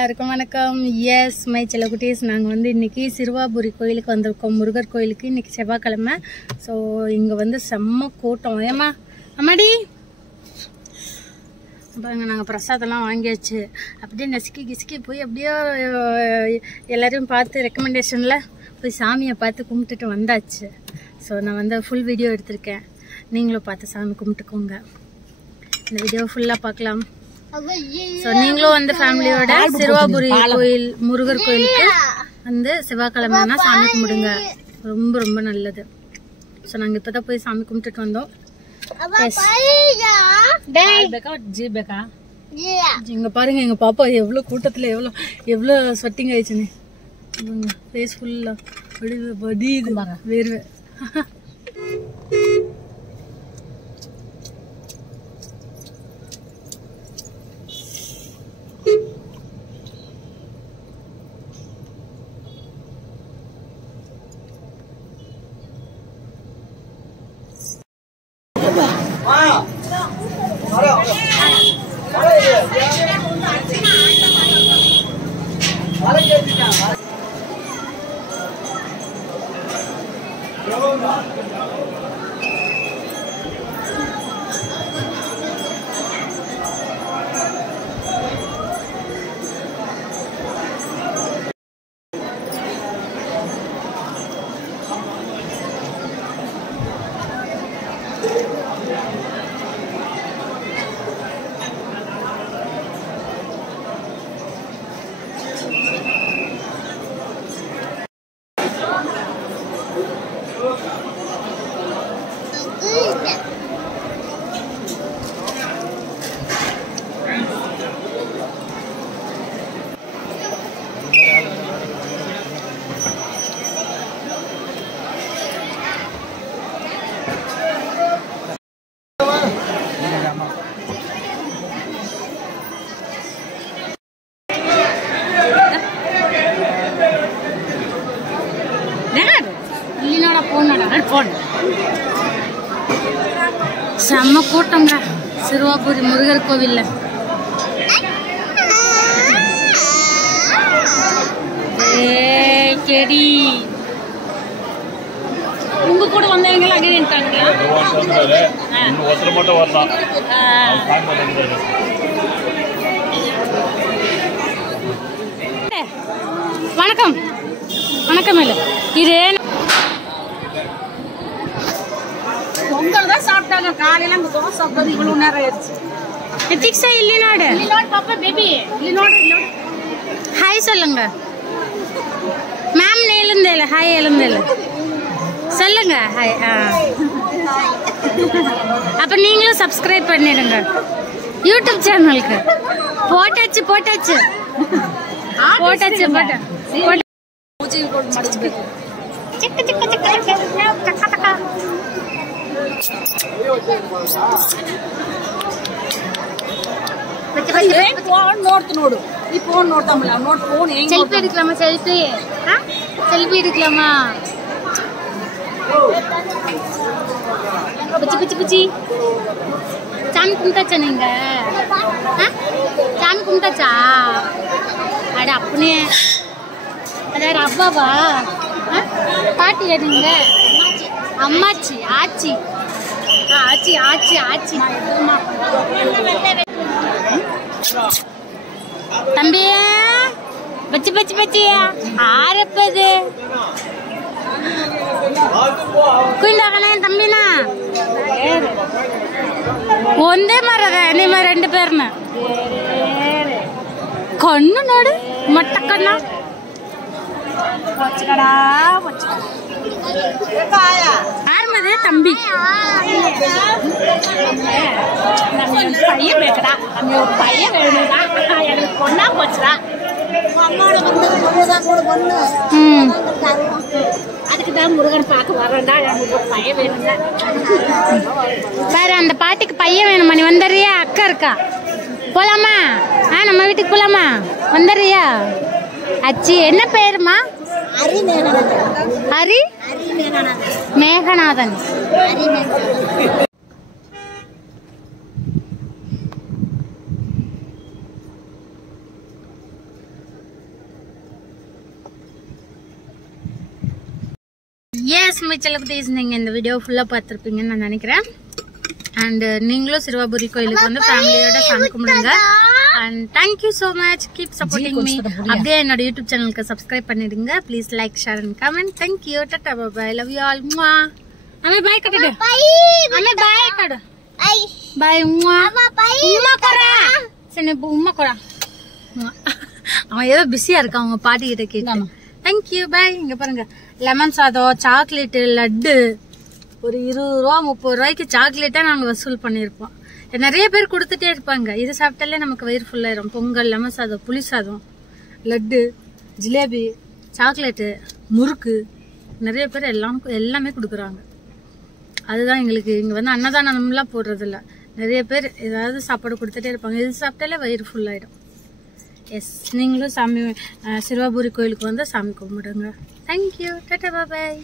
எல்லாருக்கும் வணக்கம். S my செல்லக்குட்டீஸ், நாங்கள் வந்து இன்றைக்கி சிறுவாபுரி கோயிலுக்கு வந்திருக்கோம். முருகர் கோயிலுக்கு இன்றைக்கி செவ்வாய்க்கிழமை. ஸோ இங்கே வந்து செம்ம கூட்டம். ஏமா அம்மாடி பாருங்க, நாங்கள் பிரசாதம்லாம் வாங்கியாச்சு. அப்படியே நசுக்கி கிசுக்கி போய் அப்படியே எல்லோரையும் பார்த்து ரெக்கமெண்டேஷனில் போய் சாமியை பார்த்து கும்பிட்டுட்டு வந்தாச்சு. ஸோ நான் வந்து ஃபுல் வீடியோ எடுத்திருக்கேன். நீங்களும் பார்த்து சாமி கும்பிட்டுக்கோங்க. இந்த வீடியோ ஃபுல்லாக பார்க்கலாம். ஸோ நீங்களும் வந்து ஃபேமிலியோட சிறுவாபுரி கோயில் முருகர் கோயிலுக்கு வந்து செவ்வாய்க்கிழமைனா சாமி கும்பிடுங்க. ரொம்ப ரொம்ப நல்லது. ஸோ நாங்கள் இப்போ தான் போய் சாமி கும்பிட்டுட்டு வந்தோம். இங்க பாருங்க, எங்க பாப்பா எவ்வளவு கூட்டத்துல எவ்வளவு ஸ்வெட்டிங் ஆயிடுச்சுன்னு. ஃபேஸ் ஃபுல்லா வடியுது வேர்வை. செம்ம கூட்டங்க சிறுவாபுரி முருகர் கோவில்ல. கேடி உங்க கூட வந்தவங்க அங்கே நின்றாங்களா? வணக்கம் வணக்கம். இல்ல இது பொங்கல் தான் சாப்பிட்டாங்க. காலையில அந்த தோசை சாப்பிட்டது இவ்வளவு நேரம் ஆயிடுச்சு. எத்திக்ஸா இல்லினோட பாப்பா பேபி இல்லினோட ஹாய் சொல்லுங்க. மேம் எழுந்தேல ஹாய் எழுந்தேல சொல்லுங்க ஹாய். அப்ப நீங்களும் சப்ஸ்கிரைப் பண்ணிடுங்க யூடியூப் சேனலுக்கு. போட்டாச்சு போட்டாச்சு போட்டாச்சு போட்டாச்சு. சிக்கு சிக்கு சிக்கு சிக்கு டக்கா ನೋಡು ಈ ಫೋನ್ ನೋಡ್ತಾಮಲ್ಲ ನೋಡ್ ಫೋನ್ ಹೆಂಗ್ ಸೆಲ್ಫಿ எடுக்கலாமா? செல்ஃபி எடுக்கலாமா? பிச்சி பிச்சி பிச்சி சாமி கும்பிட்டாச்சா நீங்க? சாமி கும்பிட்டாச்சா? அட அப்பனே அட அப்பாவா பாட்டியா நீங்க? அம்மாச்சி ஆச்சி ஆச்சி ஆச்சி ஆச்சி. தம்பி பச்சி பச்சி பச்சியா ஆரப்பது குயிந்தாகனே தம்பினா ಒಂದೇ ಮರದ ನಿಮ್ಮ ரெண்டு பேர்னு கண்ணு நடு மட்ட கண்ணா ஆர்மது தம்பி பையன் பேக்கடா பையன் வேணும்டா எனக்கு பொண்ணா போச்சுடா. அதுக்குதான் முருகன் பார்க்க வரேன்டா, எனக்கு பையன் வேணுங்க. வேற அந்த பாட்டிக்கு பையன் வேணுமா? நீ வந்துடுறியா? அக்கா இருக்கா, போலாமா? நம்ம வீட்டுக்கு போலாமா? வந்துடுறியா? அச்சி என்ன பேருமா? ஹரி மேகநாதன். எஸ் மை செல்லகுட்டீஸ், நீங்கள் இந்த வீடியோ ஃபுல்லாக பார்த்துருப்பீங்கன்னு நான் நினைக்கிறேன். அண்ட் நீங்களும் சிறுவாபுரி கோயிலுக்கு வந்து ஃபேமிலியோட சாமி கும்பிடுங்க. And thank you so much, keep supporting me. அப்படியே என்னோட யூடியூப் சேனலுக்கு சப்ஸ்கிரைப் பண்ணிடுங்க. Please like, share and comment. Thank you. Tata bye, love you all. அம்மே பாய் கட்டுடு. அம்மே பாய் கடு. பாய். உம்மா கொடா. சரி உம்மா கொடா. அவன் ஏதோ பிஸியா இருக்கான் அவங்க பாட்டி கிட்ட கேட்டான். Thank you bye. இங்க பாருங்க, லெமன் சாதம், சாக்லேட்டு, லட்டு, ஒரு 20 ரூபா 30 ரூபாய்க்கு சாக்லேட்டா நாங்க வசூல் பண்ணிருப்போம். நிறைய பேர் கொடுத்துட்டே இருப்பாங்க. இது சாப்பிட்டாலே நமக்கு வயிறு ஃபுல்லாயிரும். பொங்கல், லெமன் சாதம், புளி சாதம், லட்டு, ஜிலேபி, சாக்லேட்டு, முறுக்கு, நிறைய பேர் எல்லாமே கொடுக்குறாங்க. அதுதான் எங்களுக்கு இங்க வந்து அன்னதானம்லாம் போடுறது இல்ல. நிறைய பேர் ஏதாவது சாப்பாடு கொடுத்துட்டே இருப்பாங்க. இது சாப்பிட்டாலே வயிறு ஃபுல்லாயிடும். எஸ், நீங்களும் சாமி சிறுவாபுரி கோயிலுக்கு வந்து சாமி கும்பிடுங்க. தேங்க்யூ. டாடா பாய்.